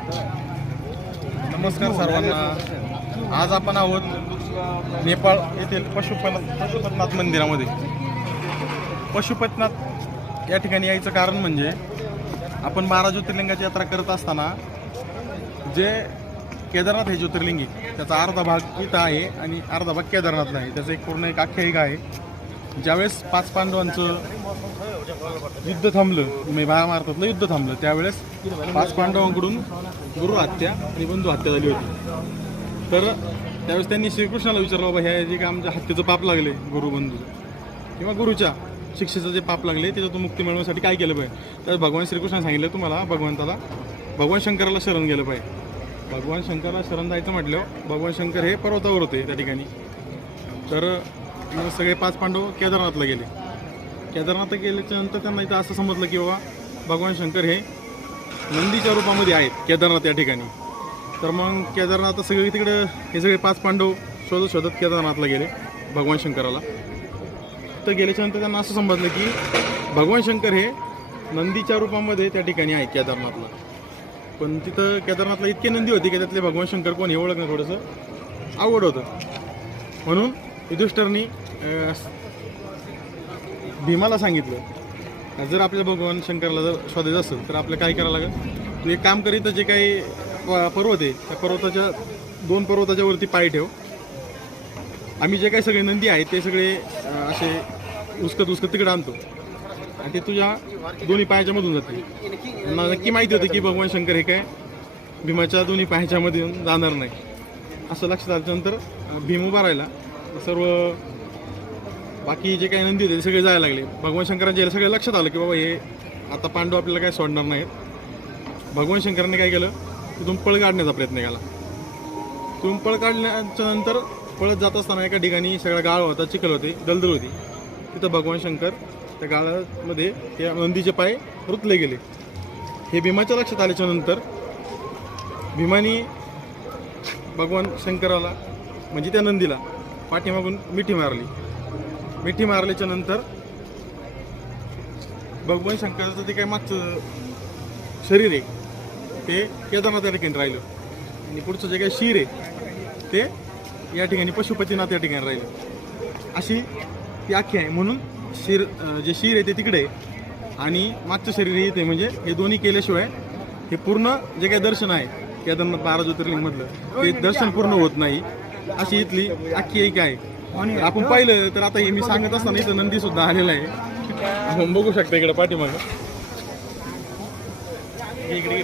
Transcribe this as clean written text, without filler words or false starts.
नमस्कार सर्वांना। आज आपण आहोत नेपाळ येथील पशुपतनाथ मंदिरामध्ये। पशुपतनाथ या ठिकाणी यायचं कारण म्हणजे आपण 12 ज्योतिर्लिंगाची यात्रा करत असताना जे केदारनाथ हे ज्योतिर्लिंगी त्याचा अर्धा भाग इथं आहे आणि अर्धा भाग केदारनाथला आहे। त्याचं एक पूर्ण एक आख्यायिका आहे। ज्यावेळेस 5 पांडवांचं युद्ध थांबलं, महाभारतातलं युद्ध थांबलं, त्यावेळेस 5 पांडवांकडून गुरु हत्या आणि बंधू हत्या झाली होती। तर त्यावेळेस त्यांनी श्रीकृष्णाला विचारलं, बाबा ह्या जे का आमच्या हत्येचं पाप लागले गुरु बंधू किंवा गुरुच्या शिक्षेचं जे पाप लागले त्याच्यातून मुक्ती मिळवण्यासाठी काय केलं पाहिजे। तर भगवान श्रीकृष्णाने सांगितलं तुम्हाला भगवान शंकराला शरण गेलं पाहिजे। भगवान शंकराला शरण जायचं म्हटलं, भगवान शंकर हे पर्वतावर होते त्या ठिकाणी। तर मग सगळे 5 पांडव केदारनाथला गेले। केदारनाथला गेल्याच्यानंतर त्यांना इथं असं समजलं की बाबा भगवान शंकर हे नंदीच्या रूपामध्ये आहेत केदारनाथ या ठिकाणी। तर मग केदारनाथ सगळे तिकडे हे सगळे 5 पांडव शोधत केदारनाथला गेले भगवान शंकराला। तर गेल्याच्यानंतर त्यांना असं समजलं की भगवान शंकर हे नंदीच्या रूपामध्ये त्या ठिकाणी आहे केदारनाथला। पण तिथं केदारनाथला इतके नंदी होते की त्यातले भगवान शंकर कोण हे ओळखणं थोडंसं अवघड होतं। म्हणून युधिष्ठिरनी भीमाला सांगितलं, जर आपल्या भगवान शंकराला जर शोधायचं असेल तर आपलं काय करावं लागेल, तू एक काम करीत जे काही पर्वत आहे त्या पर्वताच्या 2 पर्वताच्या वरती पाय ठेव। आम्ही जे काही सगळे नंदी आहेत ते सगळे असे उसकत तिकडे आणतो आणि ते तुझ्या दोन्ही पायाच्या मधून जाते। त्यांना नक्की माहिती होतं की भगवान शंकर हे काय भीमाच्या दोन्ही पायाच्या मधून जाणार नाही। असं लक्षात आल्यानंतर भीम उभा राहिला। सर्व बाकी जे काही नंदी होते ते सगळे जायला लागले। भगवान शंकरांच्या सगळं लक्षात आलं की बाबा हे आता पांडव आपल्याला काय सोडणार नाहीत। भगवान शंकरांनी काय केलं, तिथून पळ काढण्याचा प्रयत्न केला। तिथून पळ काढल्याच्या नंतर पळत जात असताना एका ठिकाणी सगळा गाळ होता, चिखल होते, दलदल होती। तिथं भगवान शंकर त्या गाळामध्ये त्या नंदीचे पाय रुतले गेले। हे भीमाच्या लक्षात आल्याच्या नंतर भीमानी भगवान शंकराला म्हणजे त्या नंदीला पाठीमागून मिठी मारली। मिठी मारल्याच्या नंतर भगवान शंकराचं ते काय मागचं शरीर आहे ते केदारनाथ या ठिकाणी राहिलं आणि पुढचं जे काही शीर आहे ते या ठिकाणी पशुपतीनाथ या ठिकाणी राहिलं। अशी ती आख्या आहे। म्हणून जे शीर आहे ते तिकडे आणि मागचं शरीर हे इथे, म्हणजे हे दोन्ही केल्याशिवाय हे पूर्ण जे काही दर्शन आहे केदारनाथ 12 ज्योतिर्लिंगमधलं ते दर्शन पूर्ण होत नाही। अशी इथली आख्यायिका आहे। आपण पाहिलं तर आता हे मी सांगत असताना इथं नंदी सुद्धा आलेला आहे, आपण बघू शकता इकडे पाठीमागं। इकडे